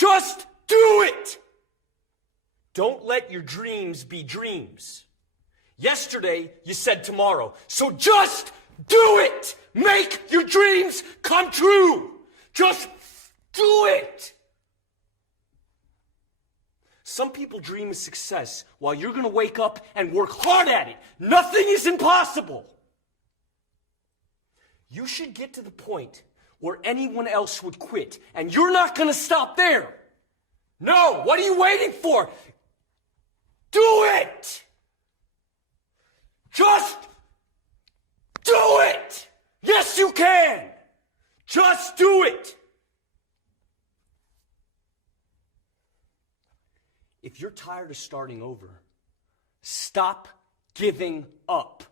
Just do it! Don't let your dreams be dreams. Yesterday, you said tomorrow. So just do it! Make your dreams come true! Just do it! Some people dream of success while you're gonna wake up and work hard at it. Nothing is impossible. You should get to the point where anyone else would quit, and you're not gonna stop there. No, what are you waiting for? Do it! Just do it! Yes, you can! Just do it! If you're tired of starting over, stop giving up.